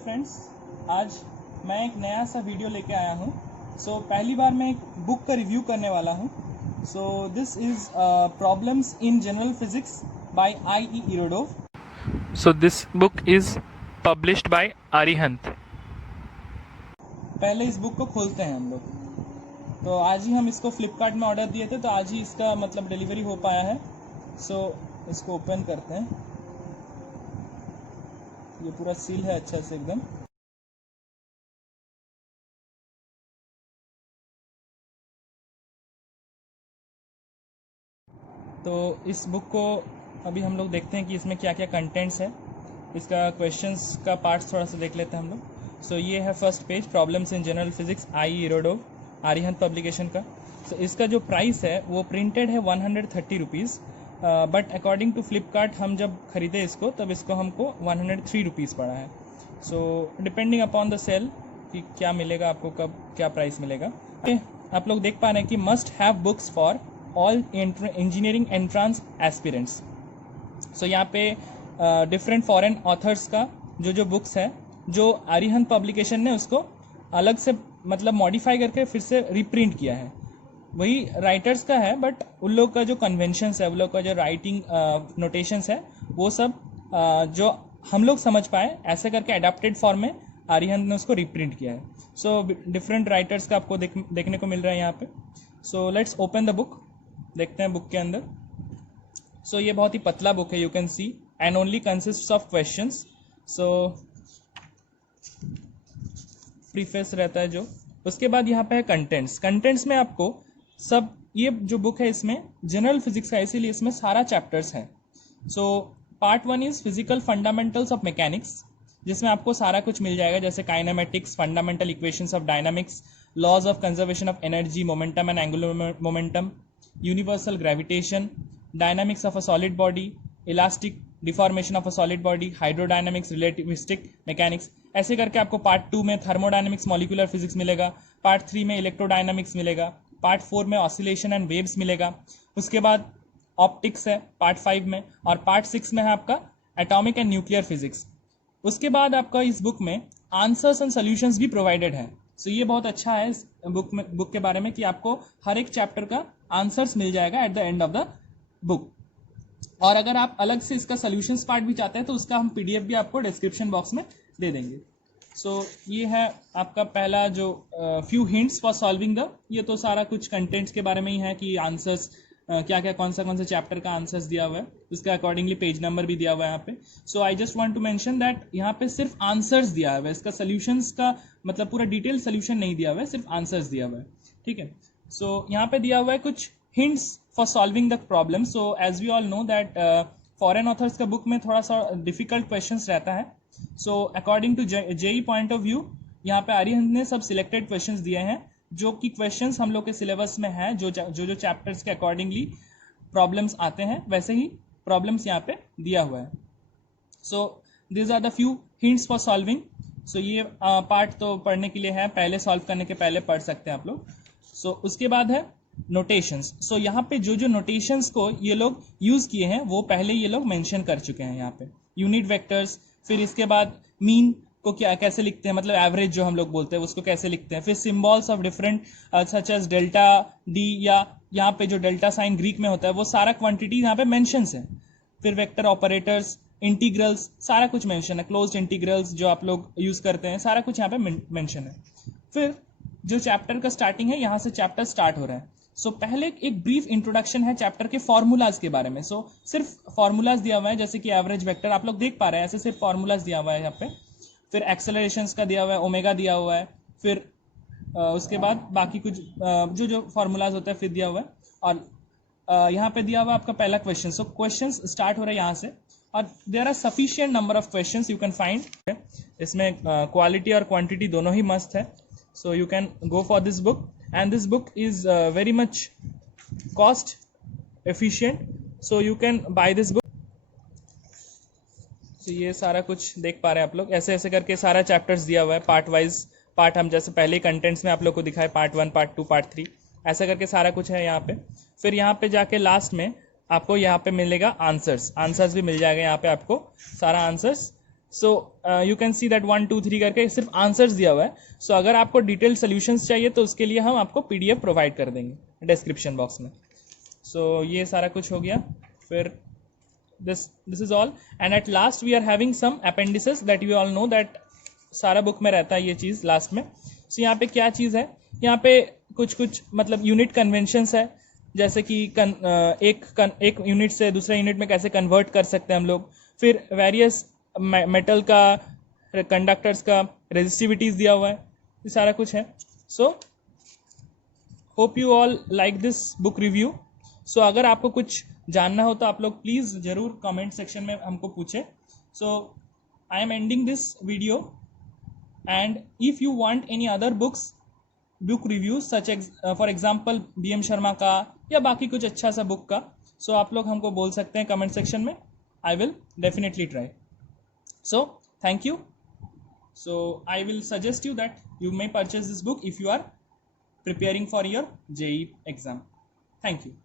Friends, आज मैं एक नया सा वीडियो लेके आया हूँ। पहली बार मैं एक बुक का रिव्यू करने वाला हूँ। This is problems in general physics bye I.E. Irodov। So this book is published by Arihant. पहले इस बुक को खोलते हैं हम लोग। तो आज ही हम इसको फ्लिपकार्ट में ऑर्डर दिए थे, तो आज ही इसका मतलब डिलीवरी हो पाया है। इसको ओपन करते हैं। ये पूरा सील है अच्छा से एकदम। तो इस बुक को अभी हम लोग देखते हैं कि इसमें क्या क्या कंटेंट्स है। इसका क्वेश्चंस का पार्ट थोड़ा सा देख लेते हैं हम लोग। ये है first page, problems in general physics I.E. Irodov, Arihant publication का। इसका जो प्राइस है वो प्रिंटेड है 130 rupees, but according to Flipkart हम जब खरीदे इसको तब इसको हमको 103 रुपीज़ पड़ा है। डिपेंडिंग अपॉन द सेल कि क्या मिलेगा आपको, कब क्या प्राइस मिलेगा। आप लोग देख पा रहे हैं कि must have books for all engineering entrance aspirants. यहाँ पे डिफरेंट फॉरेन ऑथर्स का जो बुक्स है, जो आरिहंत पब्लिकेशन ने उसको अलग से मतलब मॉडिफाई करके फिर से रिप्रिंट किया है। वही राइटर्स का है, बट उन लोग का जो कन्वेंशंस है, उन लोग का जो राइटिंग नोटेशंस है, वो सब जो हम लोग समझ पाए ऐसे करके अडेप्टेड फॉर्म में आरिहंत ने उसको रिप्रिंट किया है। डिफरेंट राइटर्स का आपको देखने को मिल रहा है यहाँ पे। लेट्स ओपन द बुक, देखते हैं बुक के अंदर। ये बहुत ही पतला बुक है, you can see, and only consist of questions. Preface रहता है जो। उसके बाद यहाँ पे है कंटेंट्स में आपको सब, ये जो बुक है इसमें जनरल फिजिक्स का, इसीलिए इसमें सारा चैप्टर्स हैं। Part 1 is physical fundamentals of mechanics, जिसमें आपको सारा कुछ मिल जाएगा, जैसे kinematics, fundamental equations of dynamics, laws of conservation of energy, momentum and angular momentum, universal gravitation, dynamics of a solid body, elastic deformation of a solid body, hydrodynamics, relativistic mechanics, ऐसे करके आपको पार्ट 2 में thermodynamics, molecular physics मिलेगा, part 3 में electrodynamics मिलेगा, part 4 में oscillation and waves मिलेगा। उसके बाद ऑप्टिक्स है पार्ट 5 में, और पार्ट 6 में है आपका एटॉमिक एंड न्यूक्लियर फिजिक्स। उसके बाद आपका इस बुक में आंसर्स एंड सॉल्यूशंस भी प्रोवाइडेड है। ये बहुत अच्छा है इस बुक के बारे में कि आपको हर एक चैप्टर का आंसर्स मिल जाएगा at the end of the book. और अगर आप अलग से इसका सॉल्यूशंस पार्ट भी चाहते हैं तो उसका हम PDF भी आपको डिस्क्रिप्शन बॉक्स में दे देंगे। ये है आपका पहला जो few hints for solving the, ये तो सारा कुछ कंटेंट्स के बारे में ही है कि आंसर्स क्या क्या कौन सा चैप्टर का आंसर्स दिया हुआ है, इसका अकॉर्डिंगली पेज नंबर भी दिया हुआ है यहाँ पे। I just want to mention that यहाँ पे सिर्फ आंसर्स दिया हुआ है, इसका सॉल्यूशंस का मतलब पूरा डिटेल सॉल्यूशन नहीं दिया हुआ है, सिर्फ आंसर्स दिया हुआ है, ठीक है। यहाँ पे दिया हुआ है कुछ hints for solving the problem. As we all know that foreign authors का बुक में थोड़ा सा डिफिकल्ट क्वेश्चंस रहता है। According to JEE point of view, यहाँ पे आरिहंत ने सब सिलेक्टेड क्वेश्चंस दिए हैं, जो कि क्वेश्चंस हम लोग के सिलेबस में है, जो चैप्टर्स के अकॉर्डिंगली प्रॉब्लम्स आते हैं वैसे ही प्रॉब्लम्स यहाँ पे दिया हुआ है। This are the few hints for solving. ये पार्ट तो पढ़ने के लिए है, पहले सॉल्व करने के पहले पढ़ सकते हैं आप लोग। उसके बाद है नोटेशंस। यहाँ पे जो नोटेशंस को ये लोग यूज किए हैं वो पहले ये लोग मेंशन कर चुके हैं यहाँ पे। यूनिट वेक्टर्स, फिर इसके बाद मीन को कैसे लिखते हैं, मतलब एवरेज जो हम लोग बोलते हैं उसको कैसे लिखते हैं, फिर symbols of different such as delta D, या यहाँ पे जो डेल्टा साइन ग्रीक में होता है वो सारा क्वांटिटी यहाँ पे मेंशंस है। फिर वेक्टर ऑपरेटर्स, इंटीग्रल्स, सारा कुछ मेंशन है। क्लोज्ड इंटीग्रल्स जो आप लोग यूज करते हैं, सारा कुछ यहाँ पे मेंशन है। फिर जो चैप्टर का स्टार्टिंग है, यहाँ से चैप्टर स्टार्ट हो रहा है। पहले एक ब्रीफ इंट्रोडक्शन है चैप्टर के फॉर्मूलाज के बारे में। सिर्फ फॉर्मूलाज दिया हुआ है, जैसे कि एवरेज वेक्टर आप लोग देख पा रहे हैं, ऐसे सिर्फ फॉर्मूलाज दिया हुआ है यहाँ पे। फिर एक्सेलरेशंस का दिया हुआ है, ओमेगा दिया हुआ है, फिर उसके बाद बाकी कुछ जो फॉर्मूलाज होता है फिर दिया हुआ है। और यहाँ पे दिया हुआ है आपका पहला क्वेश्चन। क्वेश्चंस स्टार्ट हो रहा है यहाँ से, और there are sufficient number of questions you can find. इसमें क्वालिटी और क्वांटिटी दोनों ही मस्त है। You can go for this book, and this book is very much cost efficient, so you can buy this book। ये सारा कुछ देख पा रहे हैं आप लोग, ऐसे ऐसे करके सारा चैप्टर्स दिया हुआ है पार्ट वाइज। पार्ट हम जैसे पहले कंटेंट्स में आप लोग को दिखाए, पार्ट 1, पार्ट 2, पार्ट 3, ऐसा करके सारा कुछ है यहाँ पे। फिर यहाँ पे जाके लास्ट में आपको यहाँ पे मिलेगा आंसर्स भी मिल जाएगा यहाँ पे आपको सारा answers. So you can see that 1 2 3 करके सिर्फ आंसर्स दिया हुआ है. सो अगर आपको डिटेल्ड सोल्यूशंस चाहिए तो उसके लिए हम आपको PDF प्रोवाइड कर देंगे डिस्क्रिप्शन बॉक्स में. सो ये सारा कुछ हो गया. फिर this is all, and at last we are having some appendices that you all know that सारा बुक में रहता है ये चीज़ लास्ट में. सो यहाँ पे क्या चीज़ है, यहाँ पे कुछ मतलब यूनिट कन्वेंशंस है, जैसे कि एक यूनिट से दूसरे यूनिट में कैसे कन्वर्ट कर सकते हैं हम लोग. फिर वेरियस मेटल का, कंडक्टर्स का रेजिस्टिविटीज़ दिया हुआ है, ये सारा कुछ है. So hope you all like this book review. सो अगर आपको कुछ जानना हो तो आप लोग प्लीज़ ज़रूर कमेंट सेक्शन में हमको पूछें. So I am ending this video, and if you want any other book reviews such for example BM Sharma का या बाकी कुछ अच्छा सा बुक का, सो आप लोग हमको बोल सकते हैं कमेंट सेक्शन में. I will definitely try. So thank you. So I will suggest you that you may purchase this book if you are preparing for your JEE exam. Thank you.